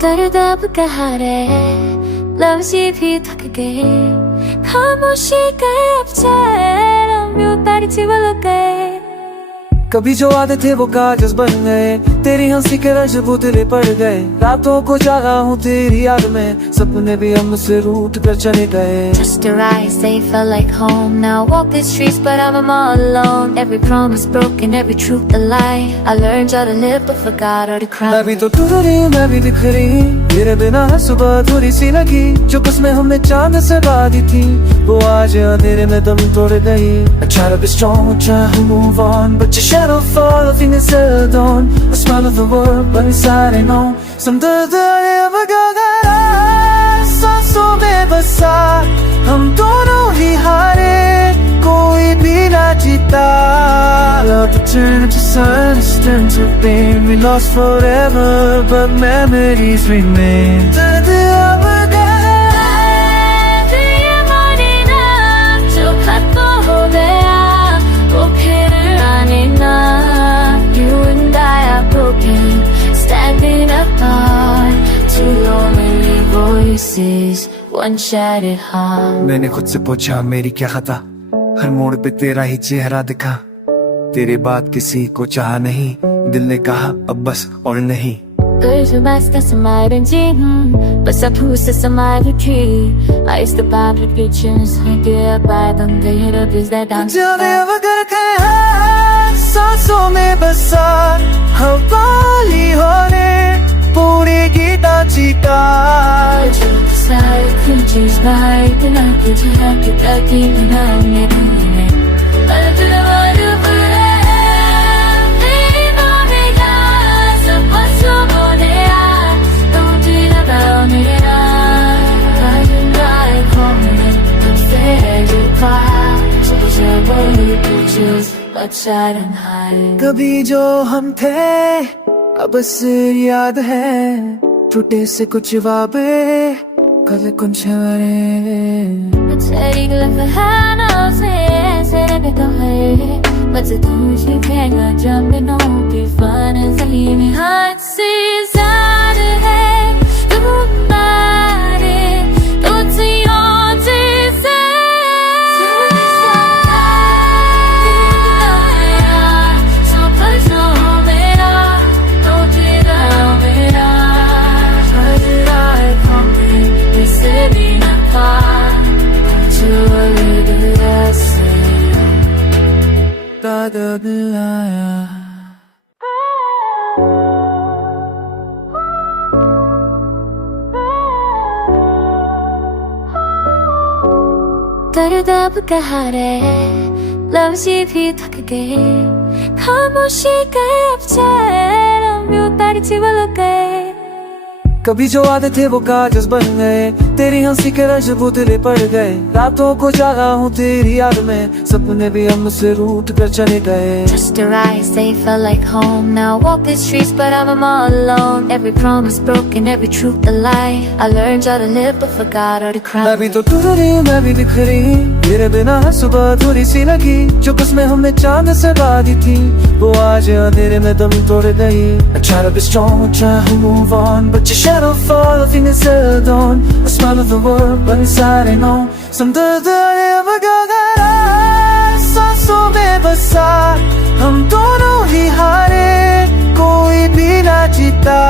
दर्द अब कहाँ रहे, लफ्ज़ ये भी थक गए, खामोशी गए अब चैन, म्यूट तारीची वो लग गए। कभी जो वादे थे वो कागज बन गए, तेरी हंसी के रज्बू दिले पड़ गए। रातों को जागा हूँ तेरी याद में, सपने भी हमसे रूठ कर चले गए। Just your eyes, they felt like home. Now I walk the streets but I'm all alone. Every promise broken, every truth a lie. I learned how to live but forgot how to cry. मैं भी तो टूट रही हूँ, मैं भी दिख रही, तेरे बिना सुबह थोड़ी सी लगी। जो कसमें हमने चांद से बांधी थी, वो आज अंधेरे में दम तोड़ गई। I try to be strong, try to move on, but your shadow fall, I think it's held on. I smile of the world, but inside I know some दर्द बगा सांसों में बसा, हम दोनों ही हारे, कोई भी ना जीता। Love to turn into silence, turn to pain. We lost forever, but memories remain. दर्द अब one shattered heart. मैंने खुद से पूछा मेरी क्या खता, हर मोड़ पे तेरा ही चेहरा दिखा। तेरे बाद किसी को चाहा नहीं, दिल ने कहा अब बस और नहीं। बस अब से समाधि थी, I used to buy the pictures, I get by them, they hit up is that dance. जाने वगर कहाँ सांसों में बसा, हवाली होने पूरी गीता चीका। Creatures by the night, could you have to back in the night? I do the one of them, leave on me guys, I'm possible there. Don't do the bound it up, I do not come in, don't say goodbye. Trouble pictures, but side and high. कभी जो हम थे, अब सिर्फ याद है, टूटे से कुछ वाबे कल कुछ तेरी गलत है से तो है, बस तुझे कहेगा जब मैं नो भी फन सही में हाथ से ज़्यादा है तुम्हारे तुझसे और जैसे दादा बुलाया। दर्द अब कहाँ रहे, लफ्ज़ ये भी थक गए, खामोशी गए अब चैन, म्यूट तारीची वो लग गए। कभी जो वादे थे वो कागज बन गए, तेरी हंसी के रज्बू दिले पड़ गए। रातों को जागा हूँ तेरी याद में, सपने भी हमसे रूठ कर चले गए। Just your eyes, they felt like home. Now I walk the streets but I'm all alone. Every promise broken, every truth a lie. I learned how to live but forgot how to cry. मैं भी तो टूट रही हूँ, मैं भी दिख रही, तेरे बिना सुबह थोड़ी सी लगी। जो कसमें हमने चांद से बांधी थी, वो आज अंधेरे में दम तोड़ गई। I try to be strong, try to move on, but your shadow fall, I think it's held on. I smile of the world, but inside I know some दर्द बगा सांसों में बसा, हम दोनों ही हारे, कोई भी ना जीता।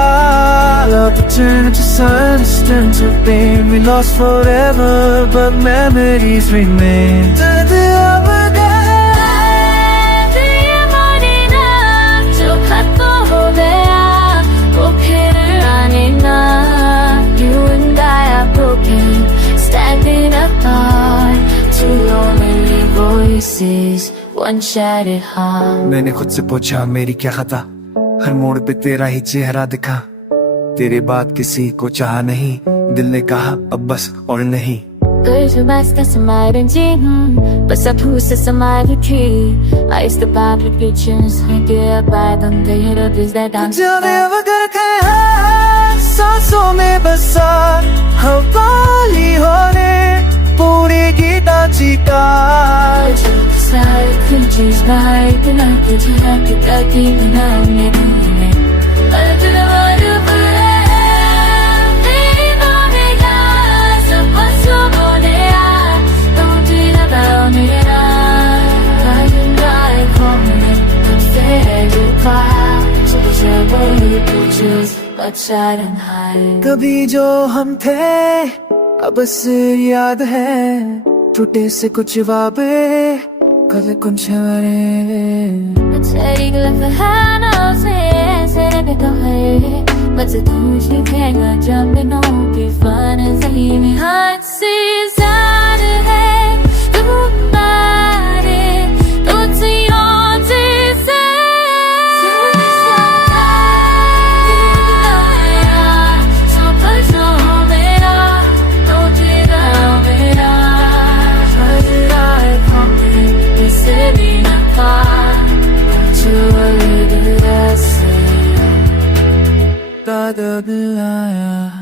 Love to turn into silence, turn to pain. We lost forever, but memories remain. दर्द अब one shattered heart. मैंने खुद से पूछा मेरी क्या खता, हर मोड़ पे तेरा ही चेहरा दिखा। तेरे बाद किसी को चाहा नहीं, दिल ने कहा अब बस और नहीं। बस अब से समाधि थी, I used to buy the pictures, I get by them, they hit up is that dance. जाने वगर कहाँ सांसों में बसा, हवाली होने पूरी गीता चीका। सारे creatures night and night तुझे आके ताकि बिना मेरे में अल्लाह वाले बड़े दीवाने सब बसों बोले don't dream about me I call me तुझसे goodbye तुझे वही पूछे अच्छा रंहाई कभी जो हम थे अब बस याद है टूटे से कुछ वाबे कल कुछ Take a look at how I say, said it don't hurt. But to do she can't go jumping on, be fun and leave behind. Seas out of head, the body, don't see on this so push on me, don't dream out me. I come in, it's in a car. Da da da